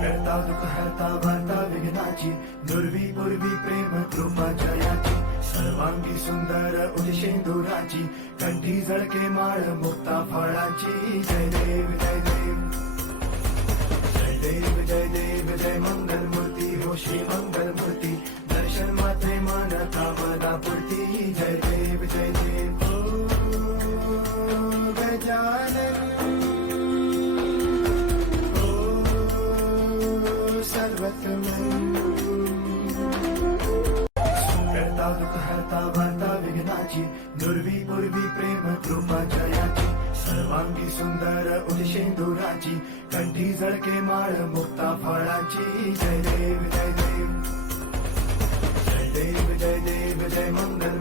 करता दुःख हरता वार्ता विघ्नाची दुर्वी पूर्वी प्रेम कृपा जयाची सर्वांगी सुंदर उदिशेंदुराची कंठी झळके माळ मुक्ता फळाची जय देव जय देव जय देव जय देव जय मंगल मूर्ती हो श्री मंगल मूर्ती दर्शन मात्रे मान कामना पूर्ती जय देव जय देव ओ गजानन करता दुःख हरता वार्ता विघ्नाची दुर्वी पूर्वी प्रेम कृपा जयाची सर्वांगी सुंदर उदिशेंदुराची कंठी झळके माळ मुक्ता फळाची जय देव जय देव जय देव जय देव जय मंगल